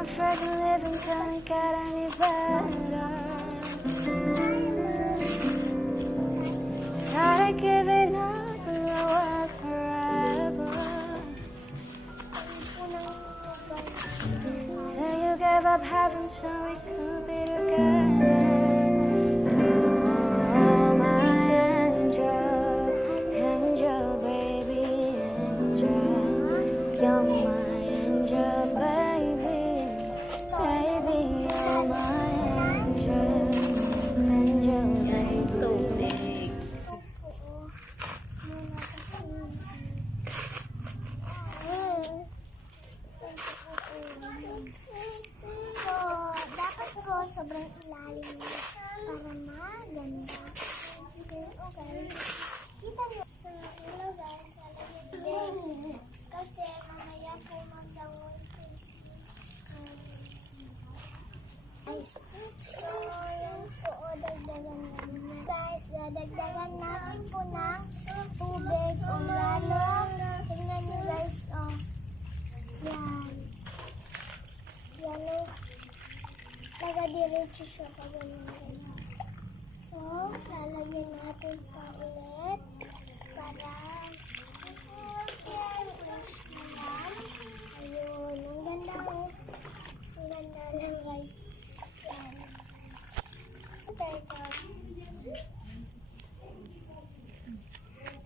afraid the living can't get any better. Started giving up on the world forever. Till you gave up heaven so we could be together. Oh, my angel, angel, baby, angel. You're my angel, baby, baby, you're my angel, angel, baby. Tubig. So, dapat ko sobrang ilalim niya para maganda. Okay. Kita niyo sa hello guys, lalagyan kasi mamaya po magdawal ko. Guys, so yung po, dagdagan namin na. Guys, dadagdagan natin po ng tubig kung lalo. Tingnan niyo guys, oh. Yan. Yan o. Nagadiretso siya pa ganyan. So, lalagyan natin pa ulit para flush na lang. Ayun, ang ganda o. Ang ganda lang guys. Yan. Okay, guys.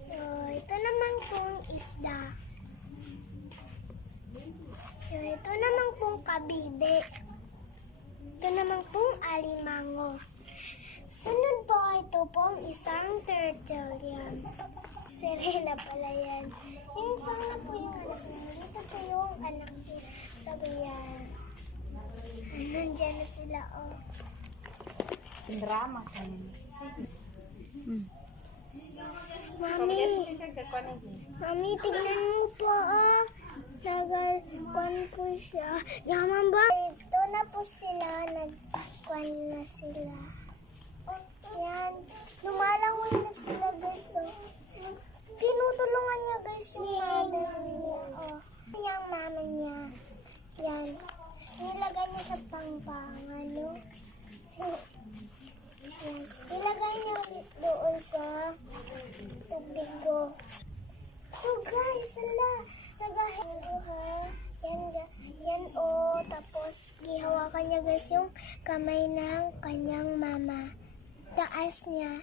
So, ito naman pong isda. So, ito naman pong kabibe. Ito naman pong alimango. Sunod po, ito pong isang turtle yan. Sirena pala yan. Yung sana po yung anak niya. Dito po yung anak niya. Sabi yan. Nandiyan na sila, oh. Drama ka. Mami, tignan mo po, oh. Nagkwan po siya. Yaman ba? Ito na po sila. Nagkwan na sila. Yan. Lumalangoy na sila, guys. So, tinutulungan niya, guys, yung mother niya. Oh. Yung mama niya. Yan. Nilagay niya sa pangpangan, no? Yan. Nilagay niya doon sa tubig ko. So, guys, ala. Yan o, tapos gihawakan niya guys yung kamay ng kanyang mama. Taas niya.